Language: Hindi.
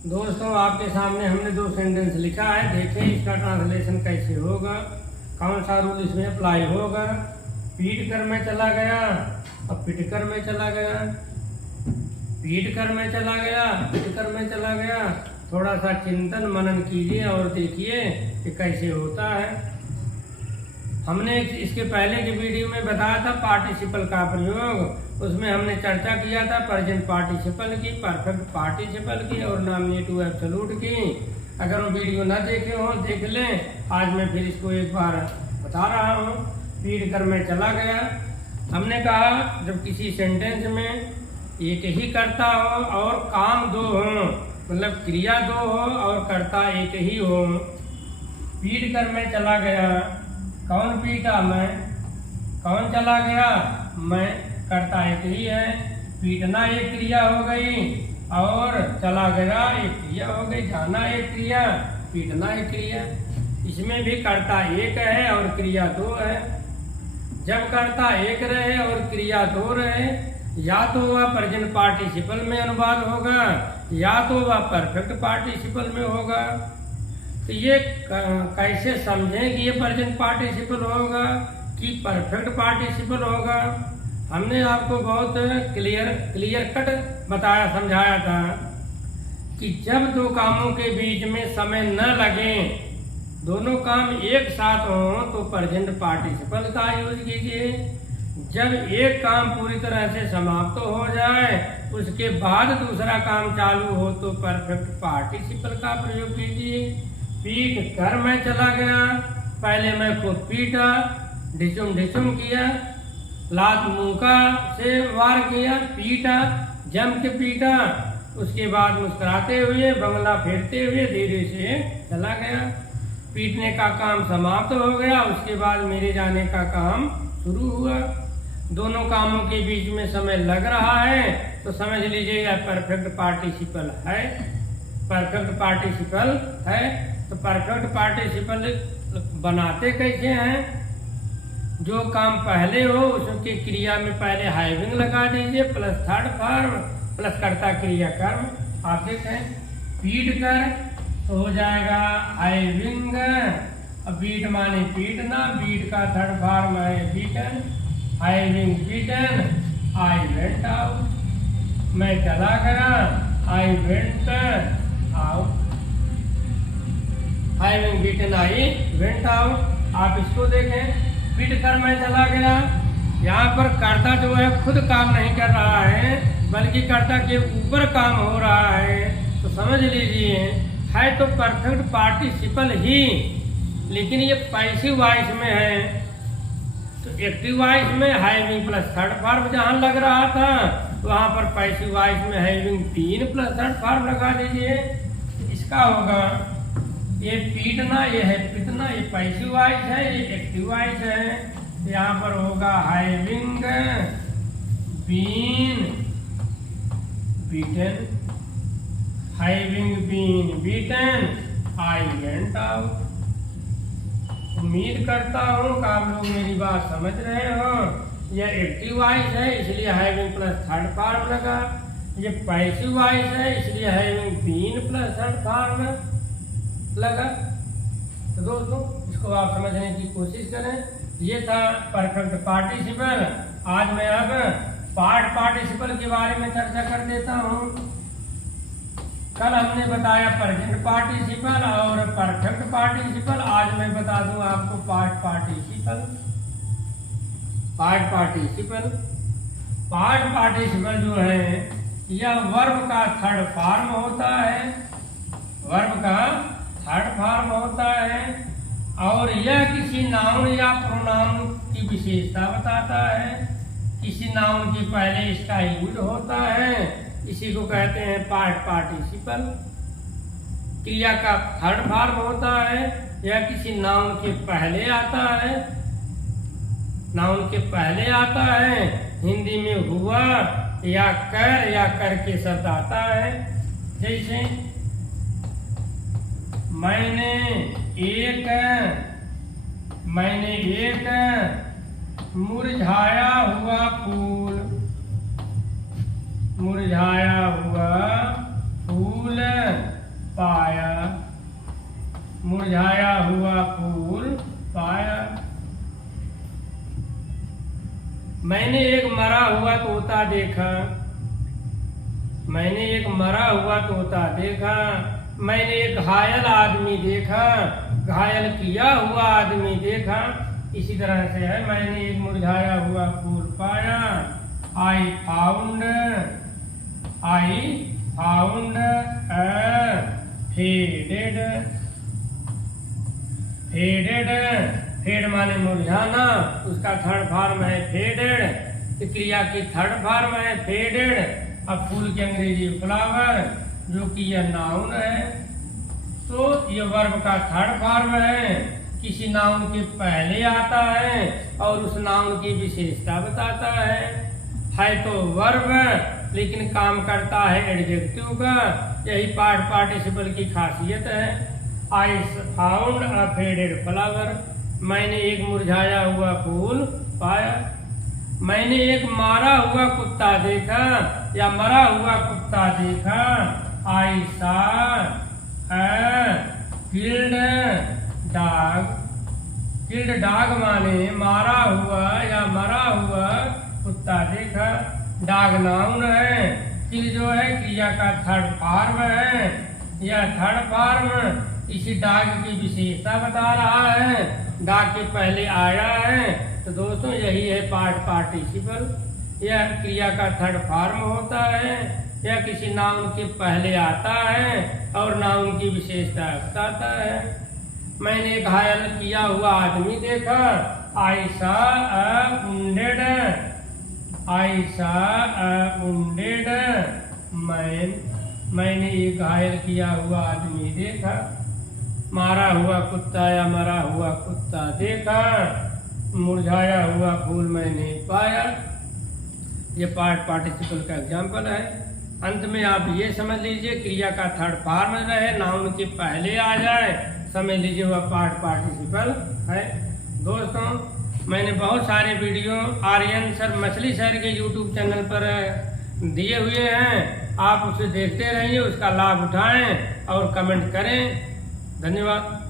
दोस्तों, आपके सामने हमने दो सेंटेंस लिखा है। देखें इसका ट्रांसलेशन कैसे होगा, कौन सा रूल इसमें अप्लाई होगा। पीट कर मैं चला गया, अब पिट कर मैं चला गया, पीट कर मैं चला गया, पिट कर मैं चला गया। थोड़ा सा चिंतन मनन कीजिए और देखिए कि कैसे होता है। हमने इसके पहले की वीडियो में बताया था पार्टिसिपल का प्रयोग। उसमें हमने चर्चा किया था प्रेजेंट पार्टिसिपल की, परफेक्ट पार्टिसिपल की और नॉमिनेटिव एब्सोल्यूट की। अगर वो वीडियो ना देखे हो देख लें। आज मैं फिर इसको एक बार बता रहा हूँ। पीट कर मैं चला गया। हमने कहा जब किसी सेंटेंस में एक ही कर्ता हो और काम दो हो, मतलब क्रिया दो हो और कर्ता एक ही हो। पीट कर मैं चला गया, कौन पीटा? मैं। कौन चला गया? मैं। कर्ता एक ही है। पीटना एक क्रिया हो गई और चला गया एक क्रिया हो गई। जाना एक क्रिया, पीटना एक क्रिया। इसमें भी कर्ता एक है और क्रिया दो है। जब कर्ता एक रहे और क्रिया दो रहे, या तो वह प्रेजेंट पार्टिसिपल में अनुवाद होगा या तो वह परफेक्ट पार्टिसिपल में होगा। तो ये कैसे समझें कि ये प्रेजेंट पार्टिसिपल होगा कि परफेक्ट पार्टिसिपल होगा। हमने आपको बहुत क्लियर कट बताया, समझाया था कि जब दो कामों के बीच में समय न लगे, दोनों काम एक साथ हों तो प्रेजेंट पार्टिसिपल का यूज कीजिए। जब एक काम पूरी तरह से समाप्त हो जाए उसके बाद दूसरा काम चालू हो तो परफेक्ट पार्टिसिपल का प्रयोग कीजिए। पीट कर मैं चला गया, पहले मैं खुद पीटा, ढिचुम किया, लात मुंका से वार किया, पीटा, जम के पीटा। उसके बाद मुस्कुराते हुए, बंगला फेरते हुए धीरे से चला गया। पीटने का काम समाप्त हो गया, उसके बाद मेरे जाने का काम शुरू हुआ। दोनों कामों के बीच में समय लग रहा है तो समझ लीजिए यह परफेक्ट पार्टिसिपल है। परफेक्ट पार्टिसिपल है। तो परफेक्ट पार्टिसिपल बनाते कैसे हैं? जो काम पहले हो उसके क्रिया में पहले हैविंग लगा दीजिए प्लस थर्ड फॉर्म प्लस कर्ता क्रिया कर्म। आप देखें पीट कर तो हो जाएगा हैविंग। अब बीट माने पीटना, बीट का थर्ड फॉर्म है beaten. Having beaten, I went out. मैं चला गया, आई went out. Having beaten, I went out. आप इसको देखें, पीट कर मैं चला गया। यहाँ पर कर्ता जो है खुद काम नहीं कर रहा है बल्कि कर्ता के ऊपर काम हो रहा है। तो समझ लीजिए है तो परफेक्ट पार्टिसिपल ही, लेकिन ये पैसिव वॉइस में है। तो एक्टिव वॉइस में हैविंग प्लस थर्ड फॉर्म जहाँ लग रहा था वहाँ पर पैसिव वॉइस में having been plus third form लगा दीजिए। इसका होगा ये पीटना, ये है पिटना, ये पैसिव वॉइस है, ये एक्टिव वॉइस है। यहाँ पर होगा having been beaten, having been beaten, I went out. उम्मीद करता हूँ कि आप लोग मेरी बात समझ रहे हो। यह एक्टिव वॉइस है इसलिए हैविंग प्लस थर्ड फॉर्म लगा। ये पैसिव वॉइस है इसलिए having been plus third form लगा। तो दोस्तों इसको आप समझने की कोशिश करें। ये था परफेक्ट पार्टिसिपल। आज मैं अब पार्ट पार्टिसिपल के बारे में चर्चा कर देता हूँ। कल हमने बताया प्रेजेंट पार्टिसिपल और परफेक्ट पार्टिसिपल। आज मैं बता दूं आपको part participle. Part participle, part participle जो है यह वर्ब का थर्ड फॉर्म होता है। वर्ब का थर्ड फॉर्म होता है और यह किसी नाउन या प्रोनाउन की विशेषता बताता है। किसी नाउन के पहले इसका यूज होता है, इसी को कहते हैं पार्ट पार्टिसिपल। क्रिया का थर्ड फॉर्म होता है, यह किसी नाउन के पहले आता है। नाउन के पहले आता है। हिंदी में हुआ या कर के शब्द आता है। जैसे मैंने एक मुरझाया हुआ फूल, मुरझाया हुआ फूल पाया, मुरझाया हुआ फूल पाया। मैंने एक मरा हुआ तोता देखा, मैंने एक मरा हुआ तोता देखा। मैंने एक घायल आदमी देखा, घायल किया हुआ आदमी देखा। इसी तरह से है, मैंने एक मुरझाया हुआ फूल पाया। I found a फेड माने मुरझाना, उसका थर्ड फॉर्म है फेडेड। क्रिया की थर्ड फॉर्म है फेडेड। अब फूल की अंग्रेजी फ्लावर, जो कि यह नाउन है, तो ये वर्ब का थर्ड फॉर्म है। किसी नाउन के पहले आता है और उस नाउन की विशेषता बताता है तो वर्ब, लेकिन काम करता है एडजेक्टिव का। यही पार्टिसिपल की खासियत है। I found a faded flower, मैंने एक मुरझाया हुआ फूल पाया। मैंने एक मारा हुआ कुत्ता देखा या मरा हुआ कुत्ता देखा। I saw a killed dog, killed dog माने मारा हुआ या मरा हुआ कुत्ता देखा। डॉग नाउन है, किल जो है क्रिया का थर्ड फॉर्म है। यह थर्ड फॉर्म इसी डॉग की विशेषता बता रहा है, डॉग के पहले आया है। तो दोस्तों यही है पार्टिसिपल। यह क्रिया का थर्ड फॉर्म होता है। यह किसी नाउन के पहले आता है और नाउन की विशेषता बताता है। मैंने घायल किया हुआ आदमी देखा। I saw a wounded man, मैंने एक घायल किया हुआ आदमी देखा। मारा हुआ कुत्ता या मरा हुआ कुत्ता देखा। मुरझाया हुआ फूल मैंने पाया। ये पार्टिसिपल का एग्जाम्पल है। अंत में आप ये समझ लीजिए, क्रिया का थर्ड फॉर्म रहे, नाउन के पहले आ जाए, समझ लीजिए वह पार्टिसिपल है। दोस्तों, मैंने बहुत सारे वीडियो आर्यन सर मछली शहर के यूट्यूब चैनल पर दिए हुए हैं। आप उसे देखते रहिए, उसका लाभ उठाएं और कमेंट करें। धन्यवाद।